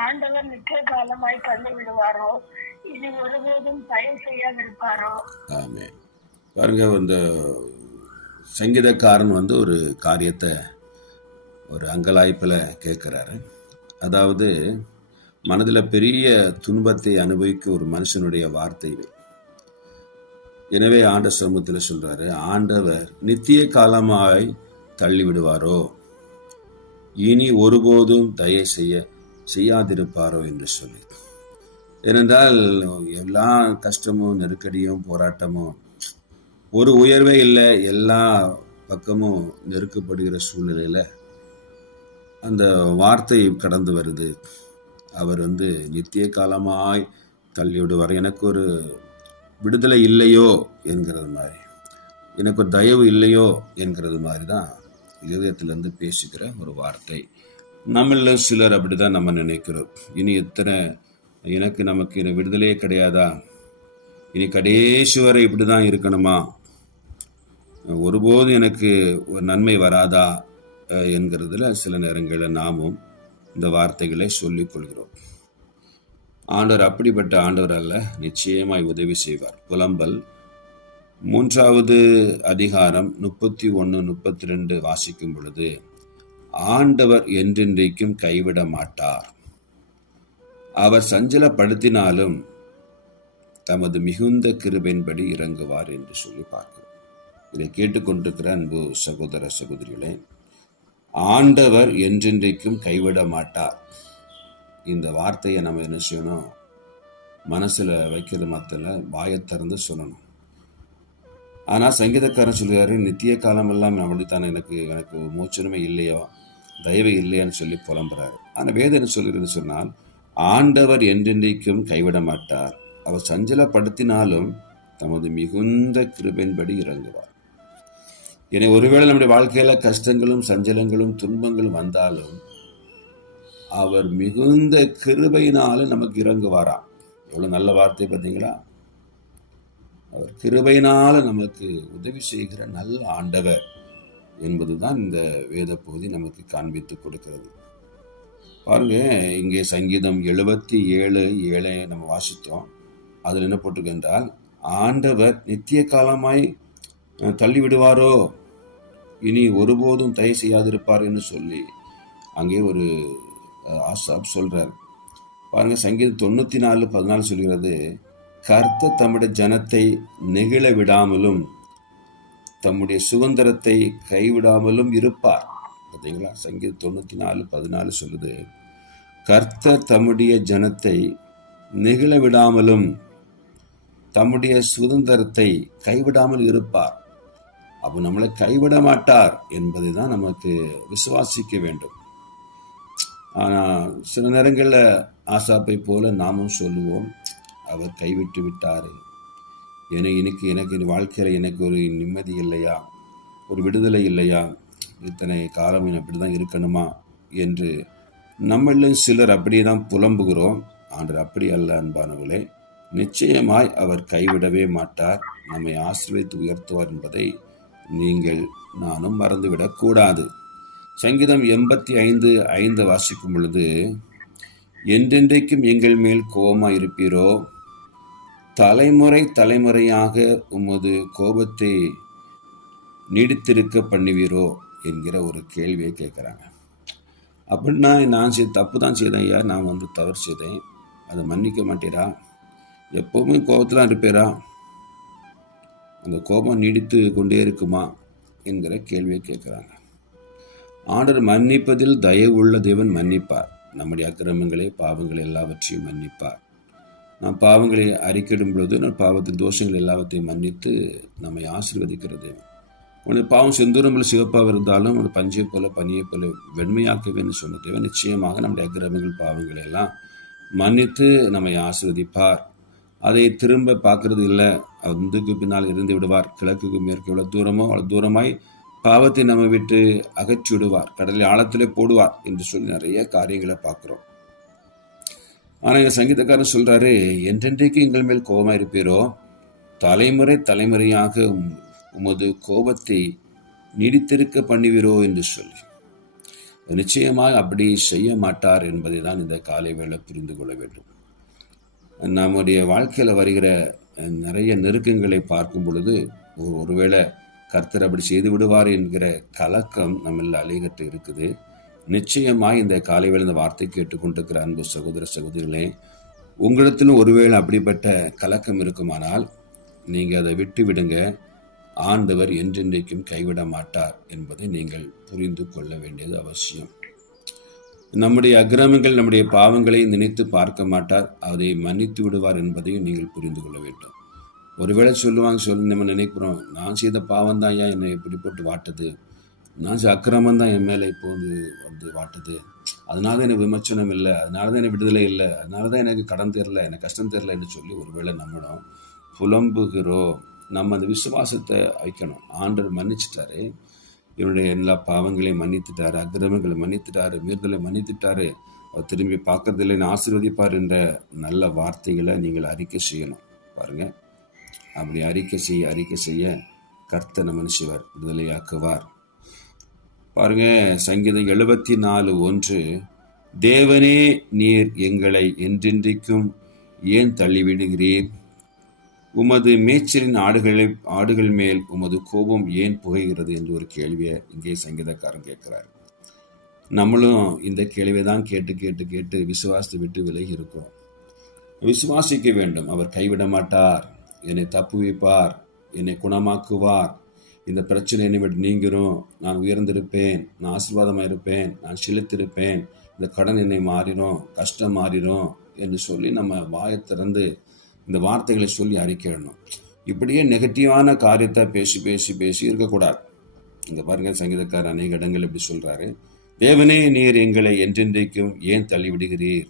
ஆண்டவர் நித்திய காலமாய் தள்ளி விடுவாரோ, இனி ஒருபோதும் தயவு செய்யாதிருப்பாரோ. ஆமே. பாருங்க, இந்த சங்கீதக்காரன் ஒரு காரியத்தை ஒரு அங்கலாய்ப்பில் கேட்குறாரு. அதாவது மனதில் பெரிய துன்பத்தை அனுபவிக்க ஒரு மனுஷனுடைய வார்த்தை. எனவே ஆண்ட சமூகத்தில் சொல்றாரு, ஆண்டவர் நித்திய காலமாய் தள்ளி விடுவாரோ, இனி ஒருபோதும் தயை செய்யாதிருப்பாரோ என்று சொல்லி. ஏனென்றால் எல்லா கஷ்டமும் நெருக்கடியும் போராட்டமும், ஒரு உயர்வே இல்லை, எல்லா பக்கமும் நெருக்கப்படுகிற சூழ்நிலையில அந்த வார்த்தை கடந்து வருது. அவர் நித்திய காலமாய் தள்ளி விடுவார். எனக்கு ஒரு விடுதலை இல்லையோ என்கிறது மாதிரி, எனக்கு ஒரு தயவு இல்லையோ என்கிறது மாதிரி தான் இதயத்திலிருந்து பேசுகிற ஒரு வார்த்தை. நம்மள சிலர் அப்படிதான் நம்ம நினைக்கிறோம். இனி நமக்கு இனி விடுதலையே கிடையாதா, இனி கடைசி வரை இப்படிதான் இருக்கணுமா, ஒருபோதும் எனக்கு ஒரு நன்மை வராதா என்கிறதுல சில நேரங்களில் நாமும் இந்த வார்த்தைகளை சொல்லிக் கொள்கிறோம். ஆண்டவர் அப்படிப்பட்ட ஆண்டவர் அல்ல, நிச்சயமாய் உதவி செய்வார். புலம்பல் 3வது அதிகாரம் 31-32 வாசிக்கும் பொழுது, ஆண்டவர் என்றென்றைக்கும் கைவிட மாட்டார், அவர் சஞ்சலப்படுத்தினாலும் தமது மிகுந்த கிருபையின்படி இறங்குவார் என்று சொல்லி பார்க்கிறோம். இதை கேட்டுக்கொண்டிருக்கிற அன்பு சகோதர சகோதரிகளே, ஆண்டவர் என்றென்றைக்கும் கைவிட மாட்டார். இந்த வார்த்தையை நம்ம என்ன செய்யணும், மனசில் வைக்கிறது மாத்திர வாயை திறந்து சொல்லணும். ஆனால் சங்கீதக்காரன் சொல்கிறாரு, நித்திய காலம் எல்லாம் அப்படித்தான், எனக்கு மோச்சனமே இல்லையோ, தயவு இல்லையான்னு சொல்லி புலம்புறாரு. ஆனால் வேதம் என்ன சொல்கிறது சொன்னால், ஆண்டவர் என்றென்றைக்கும் கைவிட மாட்டார், அவர் சஞ்சலப்படுத்தினாலும் தமது மிகுந்த கிருபையின்படி இறங்குவார். ஏன்னா ஒருவேளை நம்முடைய வாழ்க்கையில கஷ்டங்களும் சஞ்சலங்களும் துன்பங்களும் வந்தாலும் அவர் மிகுந்த கிருபையினாலும் நமக்கு இறங்குவாராம். எவ்வளவு நல்ல வார்த்தை பார்த்தீங்களா? அவர் கிருபையினால நமக்கு உதவி செய்கிற நல்ல ஆண்டவர் என்பதுதான் இந்த வேத பகுதி நமக்கு காண்பித்து கொடுக்கிறது. பாருங்க, இங்கே சங்கீதம் 77:7 நம்ம வாசித்தோம். அதில் என்ன போட்டிருக்கு என்றால், ஆண்டவர் நித்திய காலமாய் தள்ளி விடுவாரோ, இனி ஒருபோதும் தயை செய்யாதிருப்பார் என்று சொல்லி அங்கே ஒரு ஆசாப் சொல்றார். பாருங்க, சங்கீதம் 94:14 சொல்கிறது, கர்த்தர் தம்முடைய ஜனத்தை நெகிழ விடாமலும் தம்முடைய சுதந்திரத்தை கைவிடாமலும் இருப்பார். பார்த்தீங்களா? சங்கீதம் 94:14 சொல்லுது, கர்த்தர் தம்முடைய ஜனத்தை நெகிழ விடாமலும் தம்முடைய சுதந்திரத்தை கைவிடாமல் இருப்பார். அப்போ நம்மளை கைவிட மாட்டார் என்பதை தான் நமக்கு விசுவாசிக்க வேண்டும். ஆனால் சில நேரங்களில் ஆசாப்பை போல நாமும் சொல்லுவோம், அவர் கைவிட்டு விட்டார், எனக்கு வாழ்க்கையில் எனக்கு ஒரு நிம்மதி இல்லையா, ஒரு விடுதலை இல்லையா, இத்தனை காலம் அப்படி தான் இருக்கணுமா என்று நம்மளும் சிலர் அப்படியே தான் புலம்புகிறோம். ஆண்டவர் அப்படி அல்ல அன்பானவர்களே, நிச்சயமாய் அவர் கைவிடவே மாட்டார், நம்மை ஆசீர்வதித்து உயர்த்துவார் என்பதை நீங்கள் நானும் மறந்துவிடக்கூடாது. சங்கீதம் 85:5 வாசிக்கும் பொழுது, என்றென்றைக்கும் எங்கள் மேல் கோபமாக இருப்பீரோ, தலைமுறை தலைமுறையாக உமது கோபத்தை நீடித்திருக்க பண்ணுவீரோ என்கிற ஒரு கேள்வியை கேட்குறாங்க. அப்படின்னா நான் தப்பு தான் செய்தேன் ஐயா, நான் தவறு செய்தேன், அதை மன்னிக்க மாட்டீரா, எப்போவுமே கோபத்தில் இருப்பீரா, அந்த கோபம் நீடித்து கொண்டே இருக்குமா என்கிற கேள்வியை கேட்குறாங்க. ஆண்டவர் மன்னிப்பதில் தயவுள்ள தேவன் மன்னிப்பார். நம்முடைய அக்கிரமங்களை பாவங்களை எல்லாவற்றையும் மன்னிப்பார். நாம் பாவங்களை அறிக்கையிடும் பொழுது நம் பாவத்தின் தோஷங்கள் எல்லாவற்றையும் மன்னித்து நம்மை ஆசீர்வதிக்கிற தேவன். உன்னுடைய பாவம் செந்தூரமில் சிவப்பாக இருந்தாலும் ஒரு பஞ்சை போல பனியை போல வெண்மையாக்கவேன்னு சொன்ன தேவன் நிச்சயமாக நம்முடைய அக்கிரமங்கள் பாவங்களை எல்லாம் மன்னித்து நம்மை ஆசீர்வதிப்பார். அதை திரும்ப பார்க்கறது இல்லை, அதுக்கு பின்னால் இருந்து விடுவார். கிழக்குக்கு மேற்கு எவ்வளவு தூரமோ அவ்வளவு தூரமாய் பாவத்தை நம்ம விட்டு அகற்றி விடுவார், கடலில் ஆழத்திலே போடுவார் என்று சொல்லி நிறைய காரியங்களை பார்க்குறோம். ஆனால் எங்கள் சங்கீதக்காரன் சொல்றாரு, என்றென்றைக்கு எங்கள் மேல் கோபமாக இருப்பீரோ, தலைமுறை தலைமுறையாக உமது கோபத்தை நீடித்திருக்க பண்ணுவீரோ என்று சொல்லி. நிச்சயமாக அப்படி செய்ய மாட்டார் என்பதை தான் இந்த காலை வேளை புரிந்து கொள்ள வேண்டும். நம்முடைய வாழ்க்கையில் வருகிற நிறைய நெருக்கங்களை பார்க்கும் பொழுது ஒருவேளை கர்த்தர் அப்படி செய்து விடுவார் என்கிற கலக்கம் நம்மள அலைகட்டு இருக்குது. நிச்சயமாக இந்த காலை வேளை இந்த வார்த்தை கேட்டுக்கொண்டிருக்கிற அன்பு சகோதர சகோதரிகளே, உங்களிடத்திலும் ஒருவேளை அப்படிப்பட்ட கலக்கம் இருக்குமானால் நீங்கள் அதை விட்டு விடுங்க. ஆண்டவர் என்றென்றைக்கும் கைவிட மாட்டார் என்பதை நீங்கள் புரிந்து கொள்ள வேண்டியது அவசியம். நம்முடைய அக்கிரமங்கள் நம்முடைய பாவங்களை நினைத்து பார்க்க மாட்டார், அதை மன்னித்து விடுவார் என்பதையும் நீங்கள் புரிந்து கொள்ள வேண்டும். ஒருவேளை சொல்லி நம்ம நினைக்கிறோம், நான் செய்த பாவம் தான் ஏன் என்னை எப்படி போட்டு வாட்டுது, நான் செய்த அக்கிரமம் தான் என் மேலே இப்போ வந்து வாட்டுது, அதனால தான் எனக்கு விமர்சனம் இல்லை, அதனால தான் எனக்கு விடுதலை இல்லை, அதனால தான் எனக்கு கடன் தெரில, எனக்கு கஷ்டம் தெரில என்று சொல்லி ஒருவேளை நம்மளும் புலம்புகிறோம். நம்ம அந்த விசுவாசத்தை வைக்கணும். ஆண்டவர் மன்னிச்சிட்டாரு, இவனுடைய எல்லா பாவங்களையும் மன்னித்துட்டாரு, அக்கிரமங்களை மன்னித்துட்டாரு, மீறுதலை மன்னித்துட்டாரு, அவர் திரும்பி பார்க்கறதில்லை, ஆசீர்வதிப்பார் என்ற நல்ல வார்த்தைகளை நீங்கள் அறிக்கை செய்யணும். பாருங்க, அப்படி அறிக்கை செய்ய கர்த்தர் நம்ம மனுஷவர் விடுதலையாக்குவார். பாருங்க, சங்கீதம் 74:1, தேவனே நீர் எங்களை என்றென்றைக்கும் ஏன் தள்ளிவிடுகிறீர், உமது மேய்ச்சலின் ஆடுகள் மேல் உமது கோபம் ஏன் புகைகிறது என்று ஒரு கேள்வியை இங்கே சங்கீதக்காரன் கேட்கிறார். நம்மளும் இந்த கேள்வியை தான் கேட்டு விசுவாசத்தை விட்டு விலகி இருக்கிறோம். விசுவாசிக்க வேண்டும். அவர் கைவிட மாட்டார், என்னை தப்புவிப்பார், என்னை குணமாக்குவார், இந்த பிரச்சனை என்னை விட்டு நீங்கிரும், நான் உயர்ந்திருப்பேன், நான் ஆசீர்வாதமாக இருப்பேன், நான் செலுத்திருப்பேன், இந்த கடன் என்னை மாறிடும், கஷ்டம் மாறிடும் என்று சொல்லி நம்ம வாயை திறந்து இந்த வார்த்தைகளை சொல்லி அறிக்கையிடணும். இப்படியே நெகட்டிவான காரியத்தை பேசி இருக்கக்கூடாது. இங்கே பாருங்கள், சங்கீதக்காரர் அநேக இடங்கள் இப்படி சொல்கிறாரு, தேவனே நீர் எங்களை என்றென்றைக்கும் ஏன் தள்ளிவிடுகிறீர்,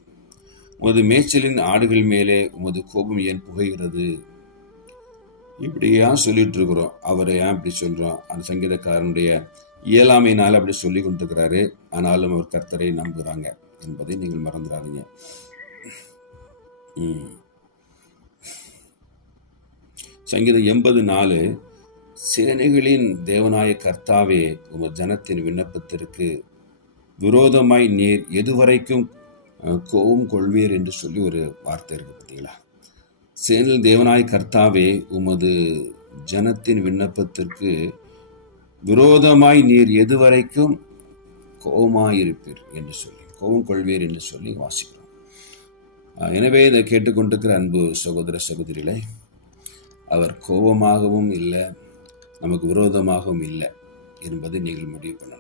உமது மேய்ச்சலின் ஆடுகள் மேலே உமது கோபம் ஏன் புகைகிறது. இப்படி ஏன் சொல்லிட்டு இருக்கிறோம், அவரை ஏன் இப்படி சொல்கிறோம்? அந்த சங்கீதக்காரனுடைய இயலாமையினால் அப்படி சொல்லி கொண்டிருக்கிறாரு. ஆனாலும் அவர் கர்த்தரை நம்புகிறாங்க என்பதை நீங்கள் மறந்துடாதீங்க. சங்கீதம் 80:4, சேனைகளின் தேவனாய கர்த்தாவே, உமது ஜனத்தின் விண்ணப்பத்திற்கு விரோதமாய் நீர் எதுவரைக்கும் கோபம் கொள்வீர் என்று சொல்லி ஒரு வார்த்தை இருக்கு. பார்த்தீங்களா? சேனைகளின் தேவனாய கர்த்தாவே, உமது ஜனத்தின் விண்ணப்பத்திற்கு விரோதமாய் நீர் எதுவரைக்கும் கோபமாயிருப்பீர் என்று சொல்லி, கோபம் கொள்வீர் என்று சொல்லி வாசிக்கிறோம். எனவே இதை கேட்டுக்கொண்டிருக்கிற அன்பு சகோதர சகோதரிகளை, அவர் கோபமாகவும் இல்லை, நமக்கு விரோதமாகவும் இல்லை என்பதை நீங்கள் முடிவு பண்ணணும்.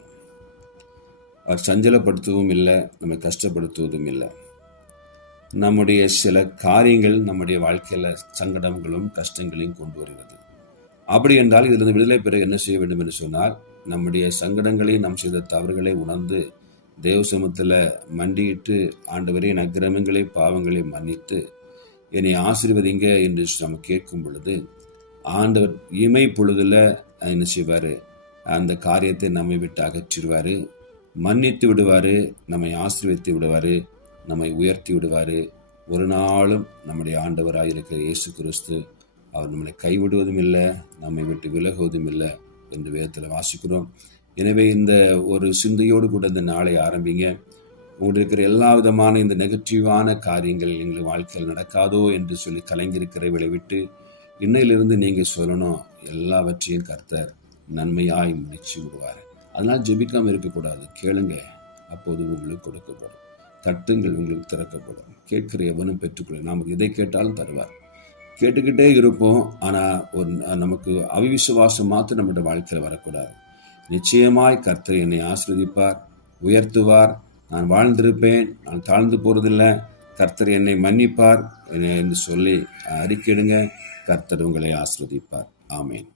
அவர் சஞ்சலப்படுத்தவும் இல்லை, நம்மை கஷ்டப்படுத்துவதும் இல்லை. நம்முடைய சில காரியங்கள் நம்முடைய வாழ்க்கையில் சங்கடங்களும் கஷ்டங்களையும் கொண்டு வருகிறது. அப்படி என்றால் இதிலிருந்து விடுதலை பெற என்ன செய்ய வேண்டும் என்று சொன்னால், நம்முடைய சங்கடங்களை, நாம் செய்த தவறுகளை உணர்ந்து தேவ சமூகத்தில் மண்டியிட்டு, ஆண்டவரே என் அக்கிரமங்களை பாவங்களை மன்னித்து என்னை ஆசீர்வதிங்க என்று நம்ம கேட்கும் பொழுது, ஆண்டவர் இமை பொழுதுல என்ன செய்வார், அந்த காரியத்தை நம்மை விட்டு அகற்றிடுவார், மன்னித்து விடுவார், நம்மை ஆசீர்வதித்து விடுவார், நம்மை உயர்த்தி விடுவார். ஒரு நாளும் நம்முடைய ஆண்டவராக இருக்கிற இயேசு கிறிஸ்து அவர் நம்மளை கைவிடுவதும் இல்லை, நம்மை விட்டு விலகுவதும் இல்லை என்று வேதத்தில் வாசிக்கிறோம். எனவே இந்த ஒரு சிந்தையோடு கூட இந்த நாளை ஆரம்பிங்க. உங்களுக்கு இருக்கிற எல்லா விதமான இந்த நெகட்டிவான காரியங்கள் எங்கள் வாழ்க்கையில் நடக்காதோ என்று சொல்லி கலங்கியிருக்கிற விளைவிட்டு இன்னையிலிருந்து நீங்கள் சொல்லணும், எல்லாவற்றையும் கர்த்தர் நன்மையாய் முடிச்சு விடுவார். அதனால் ஜெபிக்காமல் இருக்கக்கூடாது. கேளுங்க, அப்போது உங்களுக்கு கொடுக்கப்படும். தட்டுங்கள், உங்களுக்கு திறக்கப்படும். கேட்கிற எவனும் பெற்றுக்கொள்ள, நமக்கு எதை கேட்டாலும் தருவார். கேட்டுக்கிட்டே இருப்போம், ஆனால் நமக்கு அவிவிசுவாசம் மாத்திரம் நம்முடைய வாழ்க்கையில் வரக்கூடாது. நிச்சயமாய் கர்த்தர் என்னை ஆசீர்வதிப்பார், உயர்த்துவார், நான் வாழ்ந்திருப்பேன், நான் தாழ்ந்து போகிறதில்லை, கர்த்தர் என்னை மன்னிப்பார் என்று சொல்லி அறிக்கையிடுங்க. கர்த்தர் உங்களை ஆசீர்வதிப்பார். ஆமேன்.